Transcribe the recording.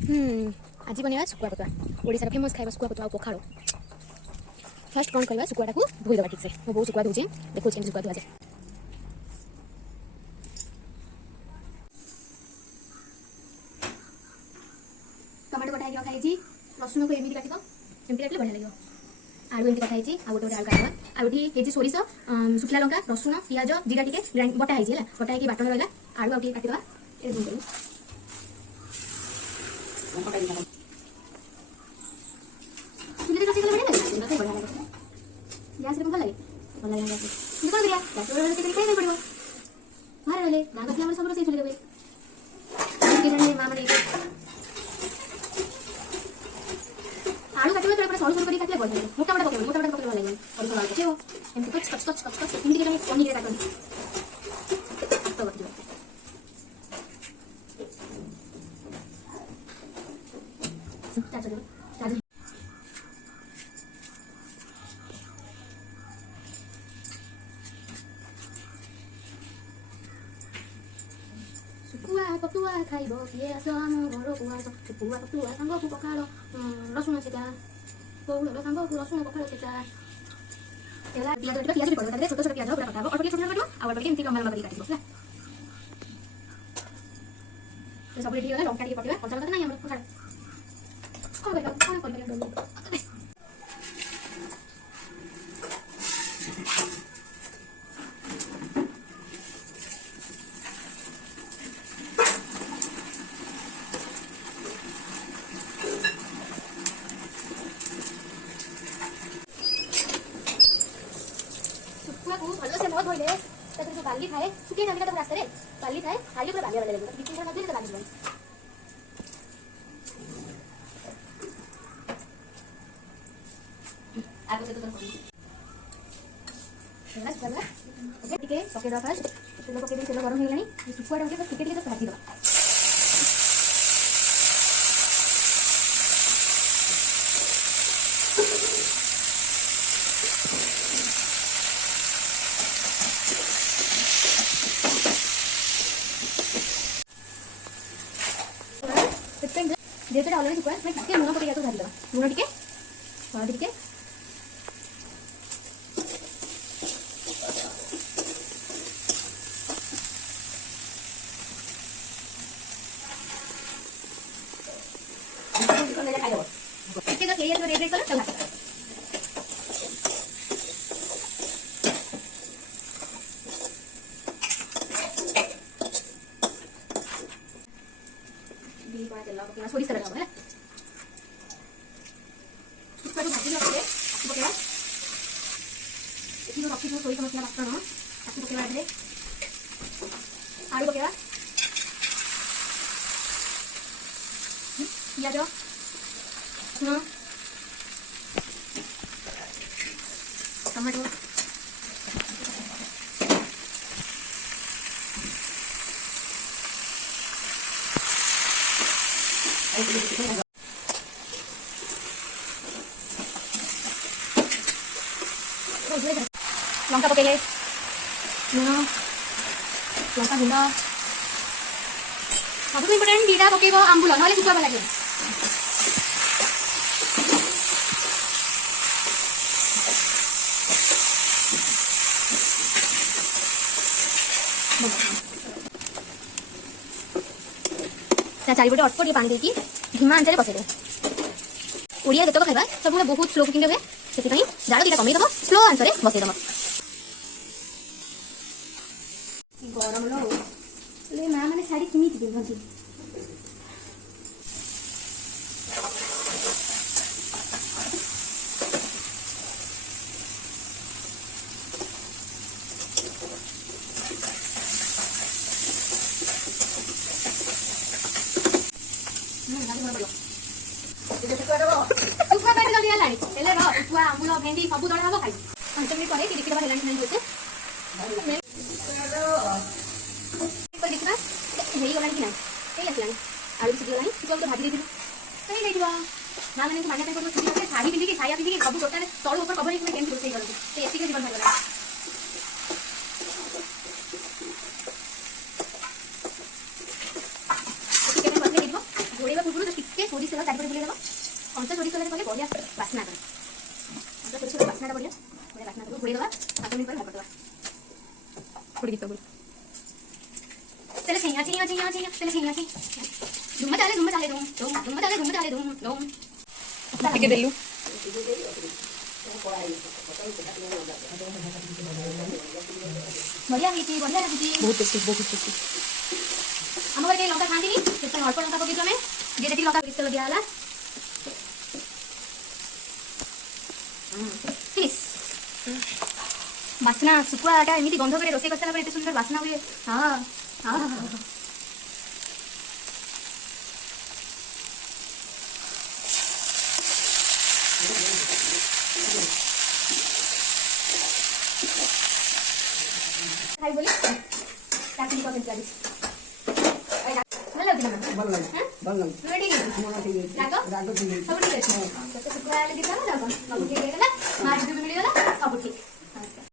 आज बनवा Sukua पतुआ Odisha famous खाଇବା Sukua पतुआ पखाड़। First कौन करवा सुकुआ को धोई दबा ठीक से मो बहुत सुकुआ धोचे देखो केमती सुकुआ धुआ जाए। टमाटो कटा है खाई रसुण को एमती काटो एमती काटले बढ़िया लगे। आलू एमती कटा है आ गोटे आलू काटवा आ ये सोरिष सुखला लंका रसुण पियाज जीरा टिके बटा है बटा है बाटन रहा आलू आगे काटिदेवा गैस भल लगे भल लगे कौन करिया पड़ो बाहर रहे ना गति सब रोसे चुली देवे माँ मैंने आलू काटे सर सर कर काटे बढ़िया मोटा मोटा पकड़ भल लगे अच्छे हो एमती कच कच कच कच कच एमती पनीर काटती सुकुआ पतुआ खाइब किए आस आम घर को आस सुकुआ पतुआ सांग को पखाड़ रसुण छेचा कौड़ सांग को रसुण पखाड़ छेचा पियाज भी पड़ो छोट छोट पियाज पूरा कटा अल्प छोट छोट काटो आउ एमती लंबा लंबा कर काटिबो सब रेडी हो लंका टिके पकेबा कच्चा लंका नहीं हम पखाड़ कौन कर भल से बहुत धोले जो बाली थाए सुखे जाने का रास्ता बाली थाए खाली पूरा बालिया लगे तीन चार नदी बाली आगे से तो टिके पके दवा फास्ट तेल पके तेल गरम हो गलानी सुकुआ टिके टिके टिके भाजी दवा जेते ऑलरेडी सुकुआ मैं टिके लूण पके तो भाजी दवा लूण टिके हळदी टिके रेड कलर चला सोरी तरह है उसका जो भाजी रखे पकेवा ये रखी जो सोई मसला बाटण ताकि पकेवा दे आलू पकेवा पियाज रसुण टमाटो लंका पकेले लुण लंका गुंड सब इम्पोर्टेंट दीटा पकेब आंबुल ना सुखा लगे चारिपटे अल्प टे पानी देकी धीमा आंचरे बसैदे ओडिया जतक खाइबा सब बहुत स्लो कुकिंग हुए से जाड़ दीटा कमे दब स्लो आंचरे बसैदब गरम लो माँ मैंने शाढ़ी किमी पिंधि आंबुल भेंडी सब दड़ा हम खाई 5 मिनट पर देखा है बोलते देखा हो गला कि ना आलू सीखीगला सुखा तो भाजी देखिए माँ मैंने मानिया शाढ़ी पिंधिकी छाया पिंधिकी सब टोटाल तलू ऊपर कवर होकर केमती रोसे करते एतिक जीवन भरगला घोड़ा पूर्व देव चारिपटे बुले देव कंच सोरिष तेल कले बढ़िया बास्ना करे कंच सोरिष तेल बास्ना बढ़िया बढ़िया बास्ना कर घोड़े देवा 5 मिनिट पर भाग करदेवा थोड़ी गीत बोल चले छैया छैया छैया छैया चले छैया छैया धुम चाले धुम चाले धुम धुम धुम चाले धुम चाले धुम धुम ଟିକେ ଦେଲୁ बढ़िया होती बढ़िया लगुची ବହୁତ टेଷ୍ଟି ବହୁତ टेଷ୍ଟି आम घर लंका खाती से अल्प लंका पकड़ आम जे लंका तेल दिहला बास्ना सुखुआटा एमती गंध करे रोषे कर एत सुंदर बास्ना हुए हाँ हाँ खाई बोली काटली का बेचारी ଭଲ ଲାଗୁଛି ନା ଭଲ ଲାଗେ ହାଁ ଭଲ ଲାଗେ ରେଡି ମୋର ଟିକେ ରାଗ ରାଗ ଟିକେ ସବୁ ଠିକ ଅଛି ତ ଶୁକ୍ରବାର ଦିନ ରାଗ ସବୁ ଠିକ ହେଇଗଲା ମା